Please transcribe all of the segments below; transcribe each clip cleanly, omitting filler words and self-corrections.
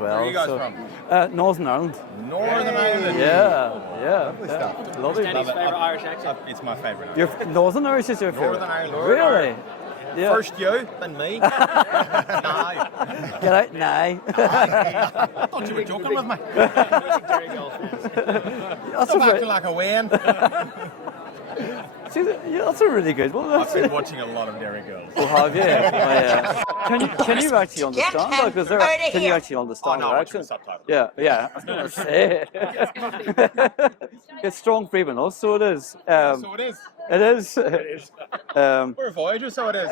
Where are you guys from? Northern Ireland. Northern Ireland. Yeah. Lovely. Danny's favourite Irish accent. It's my favourite. Your Northern Irish is your favourite? Northern Ireland. Really? Yeah. First you, then me. No. Get out now. I thought you were joking with me. That's Go back to like a Wayne. See, that's a really good one. I've been watching a lot of Dairy Girls. Oh, have you? Can you actually understand that? Because can you actually understand no, their I'm watching accent? the subtitles. Yeah. I was going to say. It's strong freedom, also it is. So it is. It is. We're a Voyager, so it is.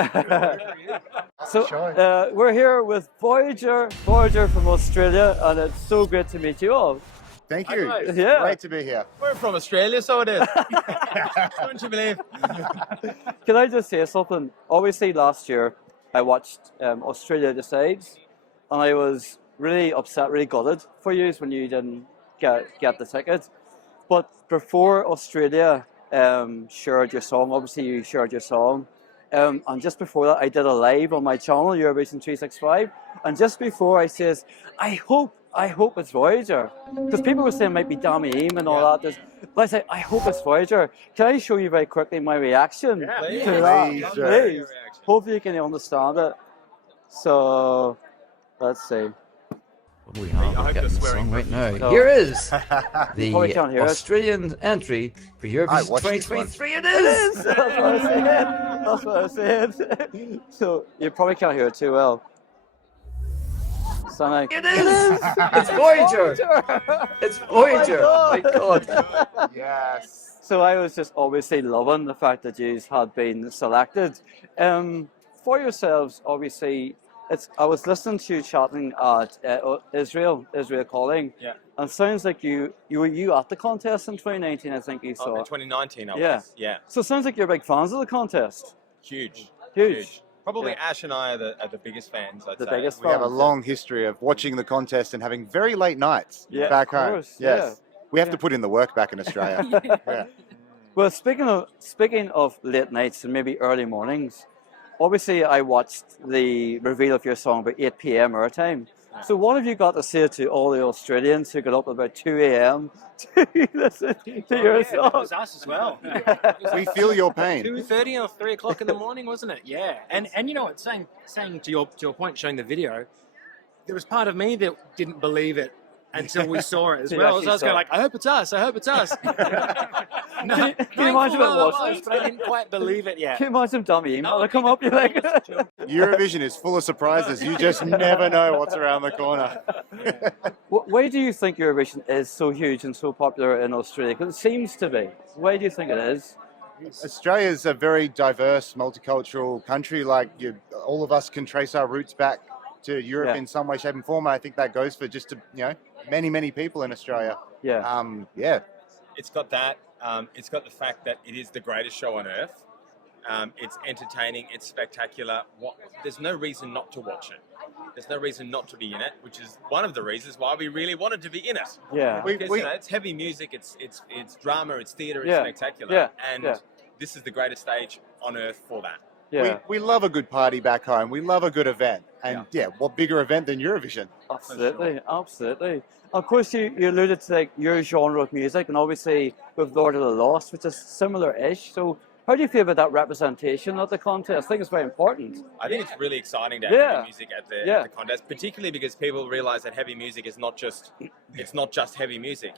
So we're here with Voyager from Australia, and it's so great to meet you all. Thank you. Yeah. Great to be here. We're from Australia, so it is. Don't you believe? Can I just say something? Obviously, last year I watched Australia Decides, and I was really upset, really gutted for you when you didn't get the ticket. But before Australia shared your song, obviously you shared your song, and just before that I did a live on my channel, Eurovision 365, and just before I says, I hope it's Voyager, because people were saying it might be Dami Eam and all that. But I said, I hope it's Voyager. Can I show you very quickly my reaction to that? Please. Hopefully you can understand it. So, let's see. We are getting the song right now. No. Here is the Australian entry for Eurovision 2023. It is! That's what I said. So, you probably can't hear it too well. Like, It is! It's Voyager! It's Voyager! Oh my God! Yes. So I was just obviously loving the fact that you had been selected. For yourselves, obviously, I was listening to you chatting at Israel Calling. Yeah. And it sounds like you were at the contest in 2019, I think you saw. In 2019, I was. Yeah. So it sounds like you're big fans of the contest. Huge. Probably Yeah. Ash and I are the biggest fans, I'd say. Biggest We have a fans, long history of watching the contest and having very late nights back of home. course, Yes. We have to put in the work back in Australia. Yeah. Well, speaking of late nights and maybe early mornings, obviously I watched the reveal of your song about 8 p.m. our time. So what have you got to say to all the Australians who got up about 2 a.m. to listen to your song? That was us as well. We feel your pain. 2:30 or 3 o'clock in the morning, wasn't it? Yeah. And you know what? Saying to your point, showing the video, there was part of me that didn't believe it until we saw it as You well. actually So I was saw going it. like, I hope it's us. I hope it's us. Can you imagine knowing it full well wasn't? but I didn't quite believe it yet. Can you imagine Dami Eam to come up? You're like, Eurovision is full of surprises. You just never know what's around the corner. why do you think Eurovision is so huge and so popular in Australia? Because it seems to be. Why do you think it is? Australia's a very diverse, multicultural country. Like all of us can trace our roots back to Europe in some way, shape, and form. And I think that goes for just many people in Australia. Yeah. It's got that. It's got the fact that it is the greatest show on earth. It's entertaining. It's spectacular. There's no reason not to watch it. There's no reason not to be in it, which is one of the reasons why we really wanted to be in it. Yeah. Because, it's heavy music. It's drama. It's theatre. It's spectacular. And this is the greatest stage on earth for that. Yeah. We love a good party back home. We love a good event. And what bigger event than Eurovision? Absolutely. Of course, you alluded to like your genre of music, and obviously with Lord of the Lost, which is similar-ish. So how do you feel about that representation at the contest? I think it's very important. I think it's really exciting to have heavy music at the contest, particularly because people realise that heavy music is not just heavy music.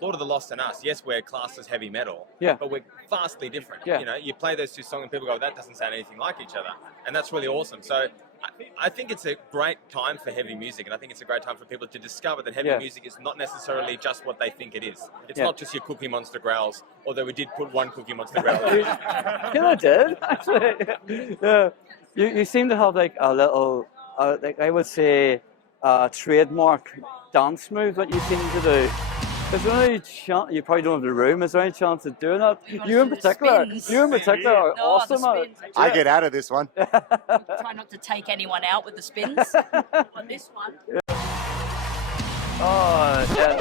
Lord of the Lost and us, yes, we're classed as heavy metal, but we're vastly different. You play those two songs and people go, that doesn't sound anything like each other, and that's really awesome. So I think it's a great time for heavy music, and I think it's a great time for people to discover that heavy music is not necessarily just what they think it is. It's not just your Cookie Monster growls, although we did put one Cookie Monster growl in. I did, actually. You seem to have like a little, like I would say, trademark dance move that you seem to do. Is there any chance, you probably don't have the room, is there any chance of doing that? You in particular are awesome at it. I get out of this one. Try not to take anyone out with the spins on this one. Oh, yeah.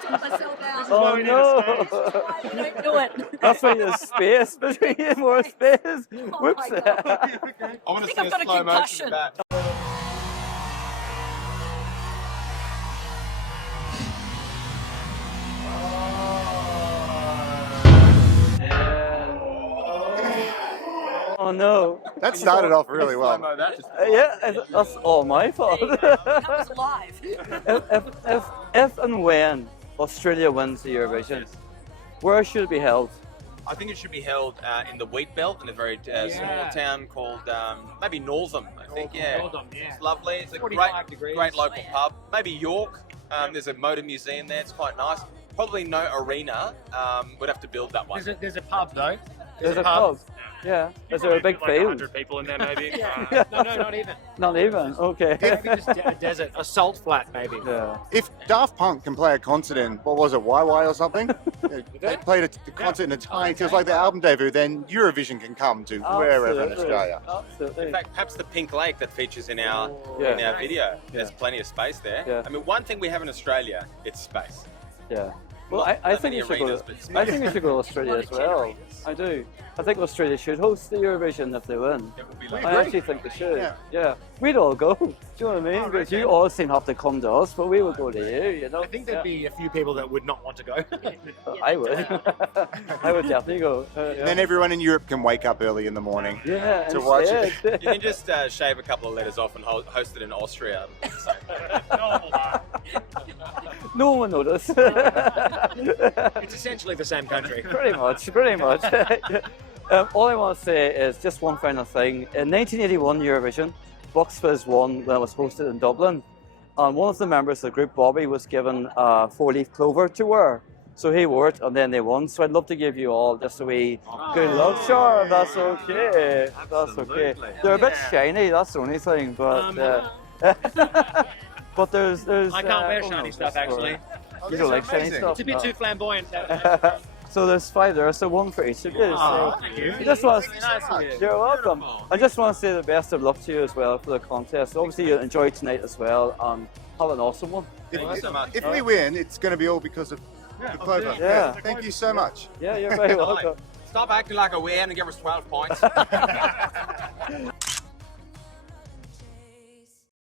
Took myself out. Oh, no. Why we don't do it. That's why there's space between you, more space. Oh Whoops. my God. I want to think see I've got a slow motion concussion. of that. no. That started off really well. That's all my fault. That was live. if and when Australia wins the Eurovision, where should it be held? I think it should be held in the wheat belt in a very small town called maybe Northam, I think. Northam, yeah. It's lovely. It's a 45 degrees. great local pub. Maybe York. There's a motor museum there. It's quite nice. Probably no arena. We'd have to build that one. There's a pub though. There's a pub. Yeah. Is there a big like field? 100 people in there, maybe. No, not even. Not even. Okay. Maybe just a desert, a salt flat, maybe. Yeah. If Daft Punk can play a concert in, what was it, YY or something? They played a concert in a tiny, it was like the album debut, then Eurovision can come to wherever in Australia. Absolutely. In fact, perhaps the pink lake that features in our video. There's plenty of space there. Yeah. I mean, one thing we have in Australia, it's space. Yeah. Well, I think we should go. I think we should go to Australia as well. I do. I think Australia should host the Eurovision if they win. It would be I actually think they should. Yeah. We'd all go. Do you know what I mean? Because you all seem to have to come to us, but we would go to you. You know. I think there'd be a few people that would not want to go. I would. I would definitely go. And then everyone in Europe can wake up early in the morning Yeah. to watch it. You can just shave a couple of letters off and host it in Austria. No one will notice. It's essentially the same country. Pretty much. All I want to say is just one final thing. In 1981 Eurovision, Bucks Fizz won when it was hosted in Dublin. And one of the members of the group, Bobby, was given a 4-leaf clover to wear. So he wore it and then they won. So I'd love to give you all just a wee good luck charm. That's okay. That's okay. They're a bit shiny, that's the only thing. But but there's I can't wear shiny stuff actually. You don't like shiny stuff? It's a bit too flamboyant. So there's 5 there, so 1 for each of you. So Thank you. I just want Nice of you. you're welcome. I just want to say the best of luck to you as well for the contest. Obviously you enjoy tonight as well and have an awesome one. If we win, it's going to be all because of the clover. Yeah. Thank you so much. Yeah, you're very welcome. Stop acting like a win and give us 12 points.